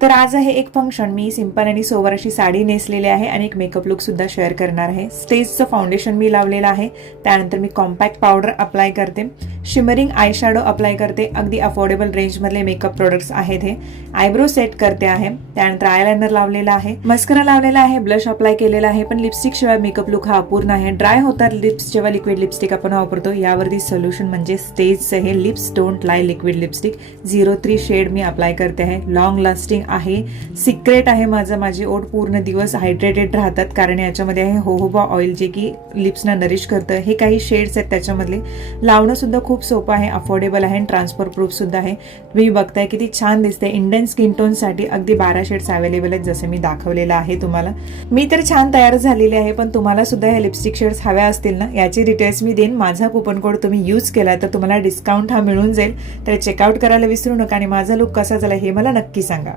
तर आज आहे एक फंक्शन, मी सिंपल आणि सोबर अशी साडी नेसलेली आहे आणि एक मेकअप लुक सुद्धा शेअर करणार आहे। स्टेजचं फाउंडेशन मी लावलेलं आहे, त्यानंतर मी कॉम्पॅक्ट पावडर अप्लाय करते, शिमरिंग आय शॅडो अप्लाय करते। अगदी अफोर्डेबल रेंज मधले मेकअप प्रोडक्ट्स आहेत हे। आयब्रो सेट करते आहे, त्यानंतर आयलाइनर लावलेला आहे, मस्करा लावलेला आहे, ब्लश अप्लाय केलेला आहे। पण लिपस्टिक शिवाय मेकअप लुक हा अपूर्ण आहे। ड्राय होतात लिप्स जेव्हा लिक्विड लिपस्टिक आपण वापरतो, यावरती सोल्युशन म्हणजे स्टेजचं हे lips don't lie liquid lipstick 03 shade मी अप्लाय करते आहे। लॉंग लास्टिंग आहे, सिक्रेट आहे माझं, माझे ओठ पूर्ण दिवस हायड्रेटेड राहतात कारण याच्यामध्ये आहे होहोबा ऑइल जे की लिप्सना नरिश करतं। हे काही शेड्स आहेत त्याच्यामधले, लावणं सुद्धा खूप सोपं आहे, अफोर्डेबल आहे आणि ट्रान्सफर प्रूफ सुद्धा आहे। तुम्ही बघताय किती छान दिसते। इंडियन स्किन टोन साठी अगदी 12 शेड्स अवेलेबल आहेत जसे मी दाखवलेलं आहे तुम्हाला। मी तर छान तयार झालेली आहे, पण तुम्हाला सुद्धा हे लिपस्टिक शेड्स हव्या असतील ना, याची डिटेल्स मी देईन। माझा कुपन कोड तुम्ही यूज केला तर तुम्हाला डिस्काउंट हा मिळून जाईल, तर चेकआउट करायला विसरू नका आणि माझा लुक कसा झाला हे मला नक्की सांगा।